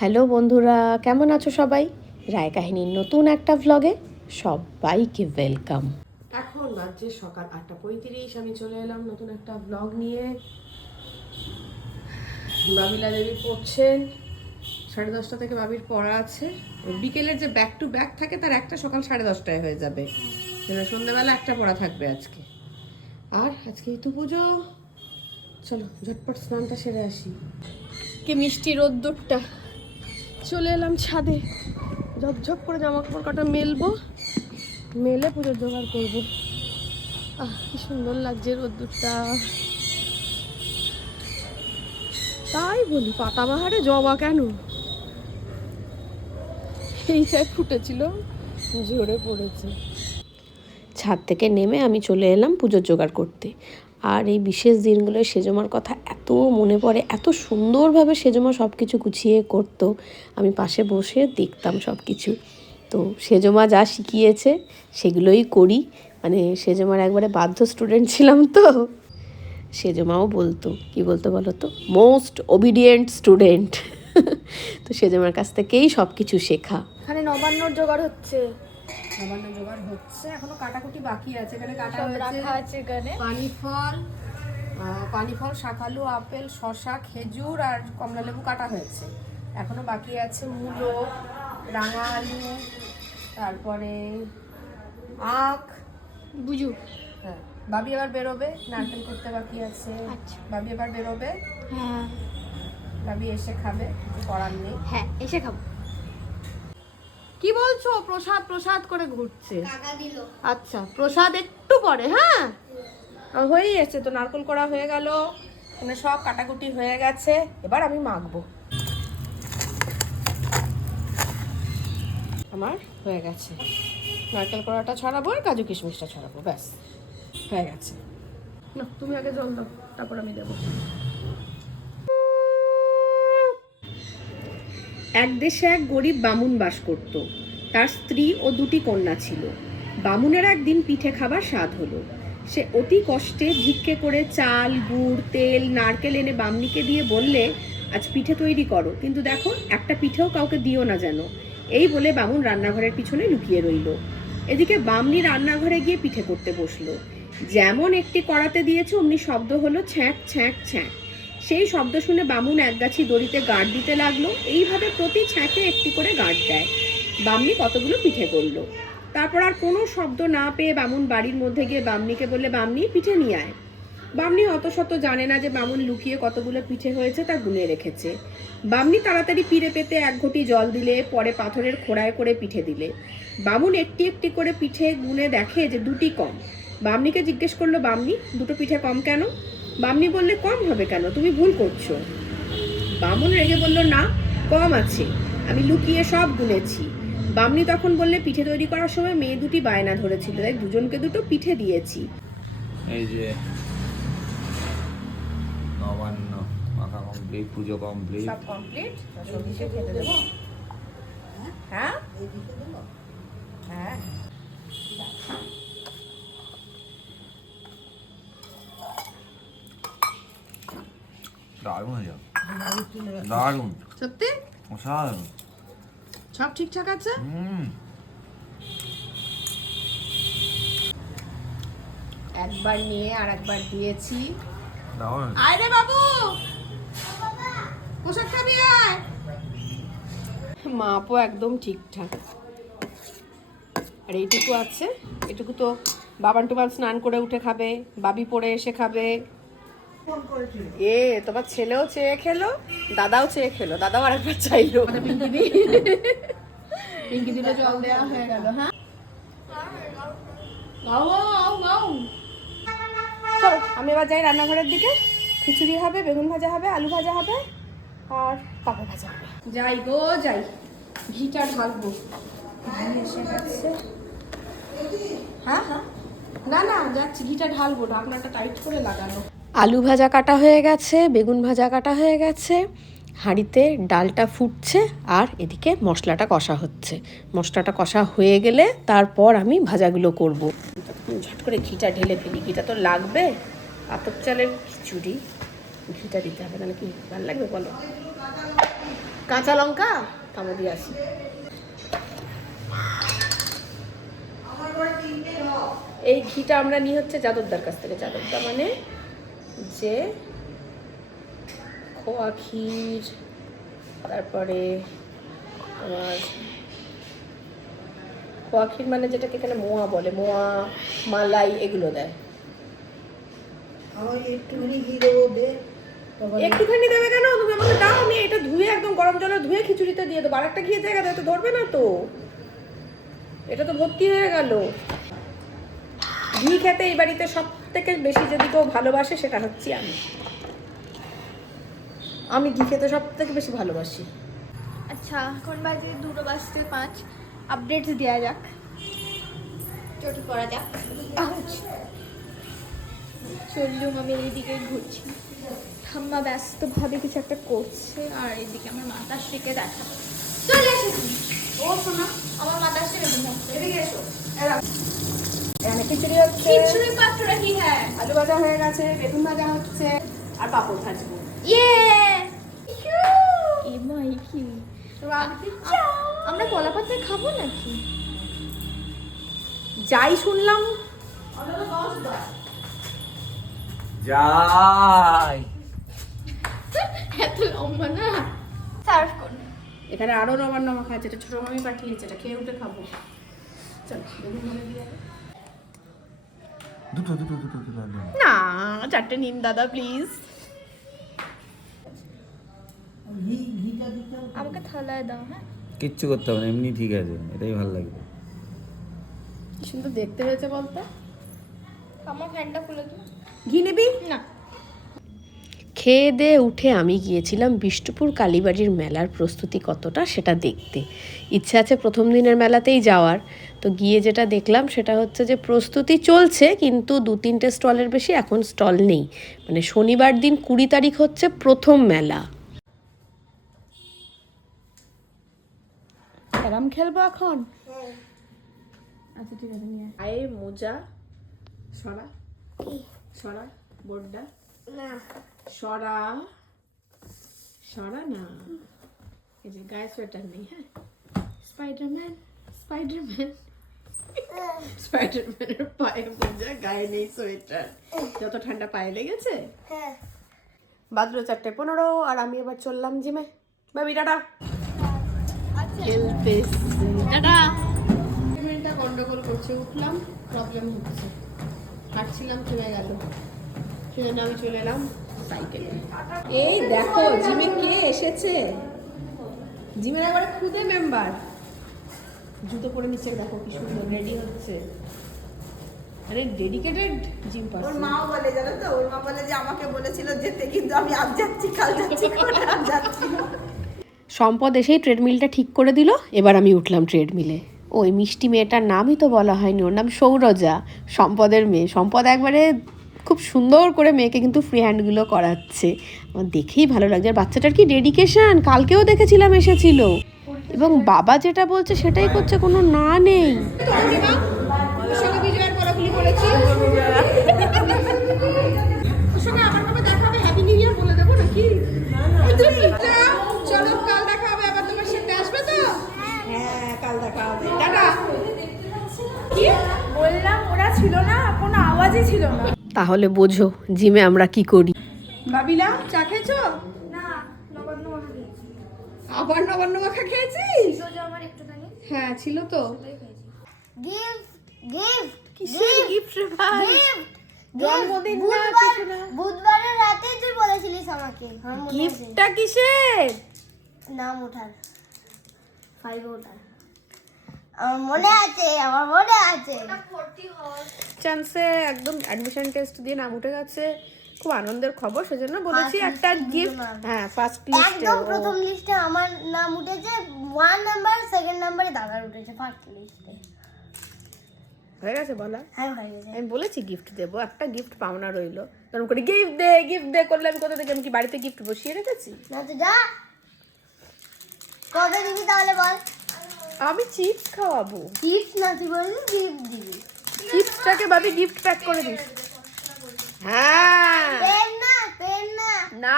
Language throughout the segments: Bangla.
হ্যালো বন্ধুরা কেমন আছো সবাই? রায় কাহিনীর নতুন একটা ভ্লগে সবাইকে ওয়েলকাম এখন বাজছে সকাল আটটা পঁয়ত্রিশ আমি চলে এলাম নতুন একটা ভ্লগ নিয়ে। বাবিলা দেবী পড়ছেন সাড়ে দশটা থেকে বাবির পড়া আছে। বিকেলের যে ব্যাক টু ব্যাক থাকে তার একটা সকাল সাড়ে দশটায় হয়ে যাবে। সন্ধ্যেবেলা একটা পড়া থাকবে আজকে। আর আজকে তো পুজো। চলো ঝটপট স্নানটা সেরে আসি। কি মিষ্টি রোদ্দুরটা। চলে এলাম ছাদে। ঝপঝপ করে জামা কাপড় কটা মেলবো। মেলে পুজোর জোগাড় করব। আহ, কি সুন্দর লাগছে রোদ্দুরটা। তাই বলি, পাতাবাহারে জবা কেন? এইটাই ফুটেছিল, ঝরে পড়েছে। ছাদ থেকে নেমে আমি চলে এলাম পুজোর জোগাড় করতে। আর এই বিশেষ দিনগুলোয় সেজমার কথা এত মনে পড়ে, এত সুন্দরভাবে সেজমা সব কিছু গুছিয়ে করতো। আমি পাশে বসে দেখতাম সব কিছু তো সেজমা যা শিখিয়েছে সেগুলোই করি। মানে সেজমার একবারে বাধ্য স্টুডেন্ট ছিলাম তো। সেজমাও বলতো। কি বলতো বলো তো? মোস্ট ওবিডিয়েন্ট স্টুডেন্ট তো সেজমার কাছ থেকেই সব কিছু শেখা। এখানে নবান্নর জোগাড় হচ্ছে। নবান্ন জোগাড় হচ্ছে এখনও কাটাকুটি বাকি আছে। এখানে কাটা হয়েছে আছে এখানে। পানি ফল পানি ফল শাকালু আপেল শশা খেজুর আর কমলা লেবু কাটা হয়েছে। এখনও বাকি আছে মূলো রাঙা আলু তারপরে আখ। বুঝু। হ্যাঁ বাবি এবার বেরোবে নারকেল করতে বাকি আছে। আচ্ছা। বাবি এবার বেরোবে। হ্যাঁ। বাবি এসে খাবে করার নেই। হ্যাঁ এসে খাব। কি বলছো? প্রসাদ প্রসাদ করে ঘুরছে। আচ্ছা প্রসাদ একটু পরে হ্যাঁ? হয়েই এসছে তো নারকল করা হয়ে গেল। মানে সব কাটাকুটি হয়ে গেছে। এবার আমি মাখবো। আমার হয়ে গেছে। নারকেল কড়াটা ছড়াবো আর কাজু কিশমিশটা ছড়াবো ব্যাস হয়ে গেছে। না তুমি আগে জল দাও তারপর আমি দেবো। এক দেশে এক গরিব বামুন বাস করত। তার স্ত্রী ও দুটি কন্যা ছিল। বামুনের একদিন পিঠে খাবার স্বাদ হলো। সে অতি কষ্টে ভিক্ষে করে চাল, গুড়, তেল, নারকেল এনে বামনিকে দিয়ে বললে, আজ পিঠে তৈরি করো, কিন্তু দেখো, একটা পিঠেও কাউকে দিও না যেন। এই বলে বামুন রান্নাঘরের পিছনে লুকিয়ে রইল। এদিকে বামনি রান্নাঘরে গিয়ে পিঠে করতে বসল। যেমন একটি কড়াতে দিয়েছে, অমনি শব্দ হলো ছ্যাঁক ছ্যাঁক ছ্যাঁক। সেই শব্দ শুনে বামুন একগাছি দড়িতে গার্ড দিতে লাগল। এইভাবে প্রতি ছ্যাঁকে একটি করে গার্ড দেয়। বামনি কতগুলো পিঠে করল। তারপর আর কোনো শব্দ না পেয়ে বামুন বাড়ির মধ্যে গিয়ে বামনিকে বললে বামনি পিঠে নিয়ে আয়। বামনি অত শত জানে না যে বামুন লুকিয়ে কতগুলো পিঠে হয়েছে তা গুনে রেখেছে। বামনি তাড়াতাড়ি পিড়ে পেতে এক ঘটি জল দিলে, পরে পাথরের খোড়ায় করে পিঠে দিলে। বামুন একটি একটি করে পিঠে গুনে দেখে যে দুটি কম। বামনিকে জিজ্ঞেস করল বামনি দুটো পিঠে কম কেন? বামনি বললে কম হবে কেন? তুমি ভুল করছ। বামুন রেগে বলল না কম আছে। আমি লুকিয়ে সব গুনেছি। বামনি তখন বললে পিঠে তৈরি করার সময় মেয়ে দুটি বায়না ধরেছিল তাই দুজনকে দুটো পিঠে দিয়েছি। এই যে নবান্ন মাখা কমপ্লিট পুজো কমপ্লিট সব কমপ্লিট খেতে দেবো? হ্যাঁ? হ্যাঁ? দারুণ হয়ে যাবে দারুণ। সত্যি? অসাধারণ। সব ঠিকঠাক আছে? হুম। একবার নিয়ে আর একবার দিয়েছি আয় রে বাবু! পোশাক খাবি আয়! মাপও একদম ঠিকঠাক। আর এইটুকু আছে। এটুকু তো বাবান টুবান স্নান করে উঠে খাবে বাবি পরে এসে খাবে। এ তোমার ছেলেও চেয়ে খেলো দাদাও চেয়ে খেলো দাদাও আরেকবার চাইলো। পিঙ্কি দি। দিলে জল দেওয়া হয়ে গেল হ্যাঁ? আমি এবার যাই রান্নাঘরের দিকে। খিচুড়ি হবে বেগুন ভাজা হবে আলু ভাজা হবে আর পাপড় ভাজা হবে। যাই গো যাই। ঘিটা ঢালবো। এসে গেছে হ্যাঁ? হ্যাঁ না না যাচ্ছি ঘিটা ঢালবো ঢাকনাটা টাইট করে লাগানো। আলু ভাজা কাটা হয়ে গেছে, বেগুন ভাজা কাটা হয়ে গেছে, হাঁড়িতে ডালটা ফুটছে আর এদিকে মশলাটা কষা হচ্ছে। মশলাটা কষা হয়ে গেলে তারপর আমি ভাজাগুলো করব। ঝট করে ঘিটা ঢেলে ফেলি। ঘিটা তো লাগবে, আতপ চালের খিচুড়ি। ঘিটা দিতে হবে, তাহলে কি ভালো লাগবে বলো? কাঁচা লঙ্কা? কামড় দিয়ে আসি। এই ঘিটা আমরা নিই হচ্ছে যাদবদার কাছ থেকে। যাদবদা মানে যে খোয়া ক্ষীর তারপরে তোমার খোয়া ক্ষীর মানে যেটাকে এখানে মোয়া বলে মোয়া মালাই এগুলো দেয়। একটুখানি দেবে কেন? তুমি আমাকে দাও আমি এটা ধুয়ে একদম গরম জলে ধুয়ে খিচুড়িতে দিয়ে দেবো। আরেকটা ঘিয়ে জায়গা তো ধরবে না তো? এটা তো ভর্তি হয়ে গেল। ঘি খেতে এই বাড়িতে সব থেকে বেশি যদি কেউ ভালোবাসে সেটা হচ্ছে আমি। আমি ঘি খেতে সব থেকে বেশি ভালোবাসি। আচ্ছা এখন বাজে দুটো বাজতে পাঁচ। আপডেট দেওয়া যাক। চটি করা যাক। চললুম আমি এইদিকে ঘুরছি। ঠাম্মা ব্যস্তভাবে কিছু একটা করছে আর এইদিকে আমার মাতাশ্রীকে দেখা। চলে এসেছি। ও শোনা আমার ভাজছে। এদিকে এসো। এখানে খিচুড়ি হচ্ছে। খিচুড়ি পাত্রটা কি হ্যাঁ। আলু ভাজা হয়ে গেছে বেগুন ভাজা হচ্ছে আর পাপড় ভাজবো। ইয়ে এমাই কি? আমরা কলা পাতায় খাব নাকি? যাই শুনলাম। যাই। এত লম্বা না। সার্ভ করুন। এখানে আরও নবান্ন মাখা আছে এটা ছোট মামি পাঠিয়েছে এটা খেয়ে উঠে খাব। চল বেগুন ভাজা দিয়ে। দুটো দুটো দুটো দুটো না চারটে নিন দাদা প্লিজ আমাকে থালায় দাও হ্যাঁ? কিচ্ছু করতে হবে না এমনি ঠিক আছে এটাই ভালো লাগবে। কি সুন্দর দেখতে হয়েছে বলতে। আমার ফ্যানটা খুলে দিও। ঘি নিবি? না। খেয়ে দিয়ে উঠে আমি গিয়েছিলাম বিষ্ণুপুর কালীবাড়ির মেলার প্রস্তুতি কতটা সেটা দেখতে। ইচ্ছে আছে প্রথম দিনের মেলাতেই যাওয়ার। তো গিয়ে যেটা দেখলাম সেটা হচ্ছে যে প্রস্তুতি চলছে কিন্তু দু তিনটে স্টলের বেশি এখন স্টল নেই। মানে শনিবার দিন কুড়ি তারিখ হচ্ছে প্রথম মেলা। ক্যারাম খেলব এখন? আচ্ছা ঠিক আছে নিয়ে আয়ে। মোজা সরা। সরা বোর্ডটা সরা সরা না? এই যে গায়ে সোয়েটার নেই হ্যাঁ? স্পাইডারম্যান স্পাইডারম্যান স্পাইডারম্যানের পায়ে মোজা গায়ে নেই সোয়েটার যত ঠান্ডা পায়ে লেগেছে। বাদলো চারটে পনেরো আর আমি এবার চললাম জিমে। বাবি টাটা। খেলতে টাটা। পেমেন্টটা গন্ডগোল করছে উঠলাম প্রবলেম হচ্ছে। হাঁটছিলাম থেমে গেল। সেজন্য আমি চলে এলাম। সাইকেলে। এই দেখো জিমে কে এসেছে? জিমের একবারে খুদে মেম্বার জুতো পরে নিচে দেখো কি সুন্দর রেডি হচ্ছে। আরে ডেডিকেটেড জিম ওর পার্সন মাও বলে জানো তো? ওর মা বলে যে আমাকে বলেছিল যেতে কিন্তু আমি আজ যাচ্ছি কাল যাচ্ছি করে আর যাচ্ছি সম্পদ এসেই ট্রেডমিলটা ঠিক করে দিল এবার আমি উঠলাম ট্রেডমিলে ওই মিষ্টি মেয়েটার নামই তো বলা হয়নি ওর নাম সৌরজা সম্পদের মেয়ে। সম্পদ একবারে খুব সুন্দর করে মেয়েকে কিন্তু ফ্রি হ্যান্ডগুলো করাচ্ছে। আমার দেখেই ভালো লাগছে। আর বাচ্চাটার কি ডেডিকেশন কালকেও দেখেছিলাম, এসেছিল। এবং বাবা যেটা বলছে সেটাই করছে, কোনো না নেই। তাহলে বোঝো জিমে আমরা কি করি। বাবিলা চা খেয়েছো? না নবান্ন মাখা খেয়েছি। আবার নবান্ন মাখা খেয়েছিস? আমার একটুখানি। হ্যাঁ ছিল তো। গিফট গিফট কিসের গিফট রে ভাই? জন্মদিন না কিছু না। বুধবারের রাতেই তুই বলেছিলিস আমাকে। গিফটটা কিসের? নাম ওঠার। ফাইভ ওঠার। আমার মনে আছে আমার মনে আছে। চান্সে একদম অ্যাডমিশন টেস্ট দিয়ে নাম উঠে গেছে। খুব আনন্দের খবর সেজন্য বলেছি একটা গিফট হ্যাঁ ফার্স্ট লিস্টে একদম প্রথম লিস্টে আমার নাম উঠেছে ওয়ান নাম্বার সেকেন্ড নাম্বারে দাদার উঠেছে ফার্স্ট লিস্টে হয়ে গেছে বলা হ্যাঁ হয়ে গেছে। আমি বলেছি গিফট দেবো একটা গিফট পাওনা রইল। তখন করে গিফট দে গিফট দে করলে আমি কোথা থেকে আমি কি বাড়িতে গিফট বসিয়ে রেখেছি? না তো যা। কবে দিবি তাহলে বল? আমি চিপস খাওয়াবো। চিপস না তুই বললি গিফট দিবি। চিপসটাকে ভাবি গিফট প্যাক করে দিস। হ্যাঁ। পেন না পেন না। না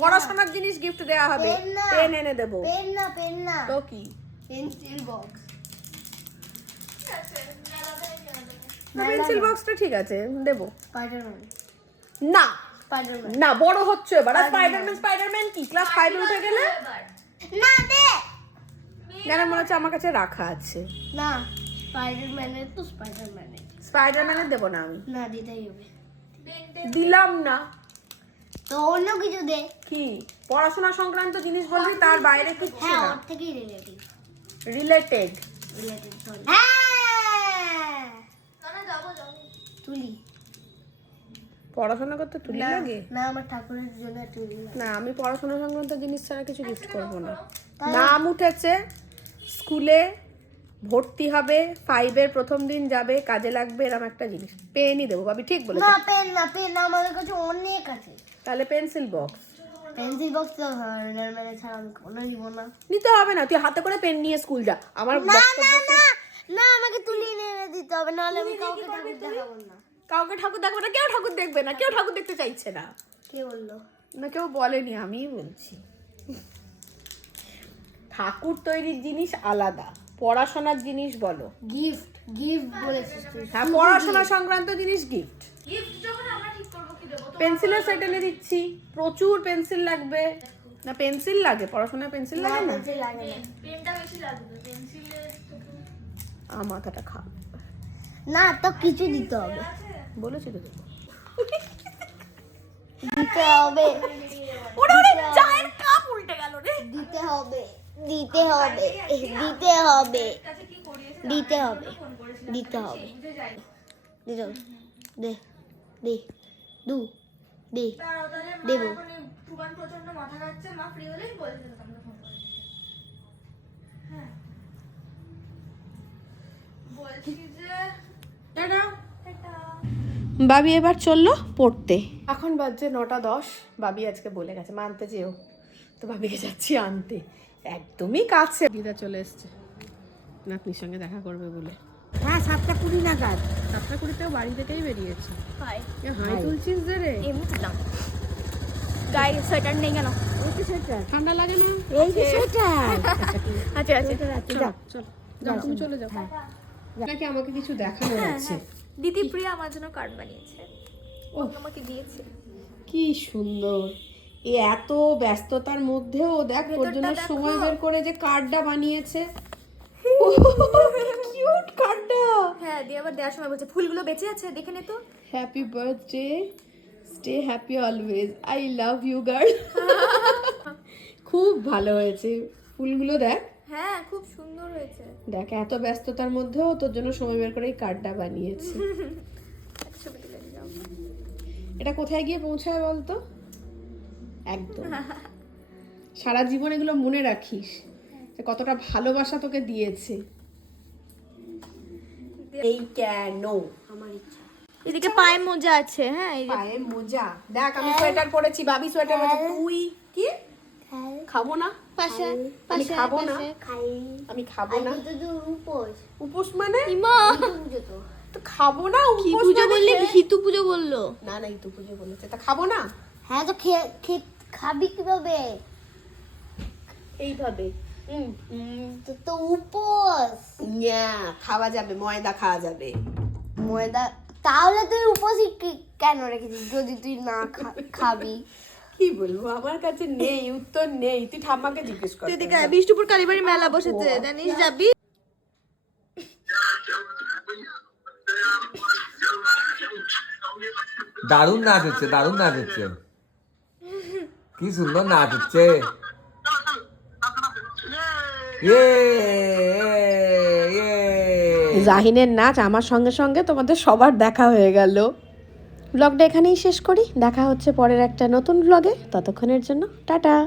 পড়াশোনার জিনিস গিফট দেওয়া হবে। পেন এনে দেবো। পেন না পেন না। তো কি? Pencil box. পেন্সিল বক্সটা ঠিক আছে দেবো। স্পাইডারম্যান। না। স্পাইডারম্যান। না বড় হচ্ছে এবার। স্পাইডারম্যান। স্পাইডারম্যান কি? ক্লাস ফাইভে উঠে গেলে? না দে। যেন মনে হচ্ছে আমার কাছে রাখা আছে। না স্পাইডারম্যানের তো স্পাইডারম্যানের স্পাইডারম্যানের দেবো না আমি। না দিতেই হবে। দিলাম না। তো অন্য কিছু দে। কি? পড়াশোনা সংক্রান্ত জিনিস বলবি তার বাইরে কিচ্ছু হ্যাঁ ওর থেকেই রিলেটিভ রিলেটেড রিলেটিভ সরি হ্যাঁ তুলি। পড়াশোনা করতে তুলি না, লাগে না আমার ঠাকুরের জন্য তুলি। না আমি পড়াশোনা সংক্রান্ত জিনিস ছাড়া কিছু গিফট করব না। নাম উঠেছে স্কুলে ভর্তি হবে ফাইভের প্রথম দিন যাবে কাজে লাগবে এরকম একটা জিনিস। পেনই দেবো ভাবি ঠিক বলেছ। না পেন না পেন না আমাদের কাছে অনেক আছে। তাহলে পেন্সিল বক্স পেন্সিল বক্স তো স্পাইডারম্যানের ছাড়া আমি কোনো দিব না। নিতে হবে না তুই হাতে করে পেন নিয়ে স্কুল যা। আমার না না না না আমাকে তুলি এনে দিতে হবে নাহলে আমি কাউকে ঠাকুর দেখাবো না। কাউকে ঠাকুর দেখবে না কেউ ঠাকুর দেখবে না কেউ ঠাকুর দেখতে চাইছে না। কে বলল? না কেউ বলেনি আমিই বলছি। ঠাকুর তৈরির জিনিস আলাদা। পড়াশোনার জিনিস বলো। গিফট গিফট বলেছিস তুই। হ্যাঁ পড়াশোনা সংক্রান্ত জিনিস গিফট গিফট যখন আমরা ঠিক করব কি দেবো? পেন্সিলের সেট এনে দিচ্ছি। প্রচুর পেন্সিল লাগবে। না পেন্সিল লাগে পড়াশোনায় পেন্সিল লাগে না? পেনটা বেশি লাগবে আ মাথাটা খা না তো কিছু দিতে হবে। বলেছি তো। দিতে হবে। ওরে ওরে চায়ের কাপ উল্টে গেল রে। দিতে হবে। দিতে হবে দিতে হবে দিতে হবে দিতে হবে। দিতে হবে দে দে, দু, দে, দেবো। বাবি এবার চলল পড়তে। এখন বাজছে নটা দশ, বাবি আজকে বলে গেছে, মানতে যেও। তো বাবিকে যাচ্ছি আনতে। একদমই কাছে। দিদা চলে এসছে। নাতনির সঙ্গে দেখা করবে বলে। হ্যাঁ সাতটা কুড়ি নাগাদ। সাতটা কুড়িতেও বাড়ি থেকেই বেরিয়েছে। হাই হাই তুলছিস যে রে। গায়ে সোয়েটার নেই কেন? ঠান্ডা লাগে না? এই যে সেটা আচ্ছা আচ্ছা। চল চল। যাও তুমি চলে যাও। নাকি আমাকে কিছু দেখানো যাচ্ছে দিদি প্রিয়া আমার জন্য কার্ড বানিয়েছে। ও। আমাকে দিয়েছে। কি সুন্দর। এ এত ব্যস্ততার মধ্যেও দেখ ওর জন্য সময় বের করে যে কার্ডটা বানিয়েছে। কিউট কার্ডটা। হ্যাঁ দিয়ে আবার দেওয়ার সময় বলছে ফুলগুলো বেঁচে আছে দেখে নে তো। Happy birthday stay happy always I love you girl খুব ভালো হয়েছে। ফুলগুলো দেখ। হ্যাঁ খুব সুন্দর হয়েছে। দেখ এত ব্যস্ততার মধ্যেও তোর জন্য সময় বের করে এই কার্ডটা বানিয়েছে। এটা কোথায় গিয়ে পৌঁছায় বলতো? একদম। সারা জীবন এগুলো মনে রাখিস যে কতটা ভালোবাসা তোকে দিয়েছে। এই কেন? আমার ইচ্ছা। এদিকে পায়ে মোজা আছে হ্যাঁ এই পায়ে মোজা। দেখ আমি সোয়েটার পরেছি বাবি সোয়েটার পরেছি। তুই কি? খাব না? পাশে আমি খাব না? খাই। আমি খাব না? উপোস। উপোস মানে? ইমা। তো পুজো তো। তো খাব না? কি উপোস পুজো মানে বললি? ভিতু পুজো বলল। না না এই তো পুজো বলেছে। তা খাব না? হ্যাঁ তো খেয়ে খেয়ে খাবি কীভাবে? এইভাবে। তো তো উপোস। না খাওয়া যাবে ময়দা খাওয়া যাবে। ময়দা তাহলে তুই উপোসই কি- কেন রেখেছিস যদি তুই না খাবি? কি বলব আমার কাছে নেই উত্তর নেই। তুই ঠাম্মাকে জিজ্ঞেস কর এদিকে বিষ্ণুপুর কালীবাড়ি মেলা বসেছে জানিস যাবি? দারুণ নাচ হচ্ছে দারুণ নাচ হচ্ছে। কি সুন্দর নাচ হচ্ছে। জাহিনের নাচ আমার সঙ্গে সঙ্গে তোমাদের সবার দেখা হয়ে গেল। ব্লগটা এখানেই শেষ করি। দেখা হচ্ছে পরের একটা নতুন ব্লগে। ততক্ষণের জন্য, টাটা।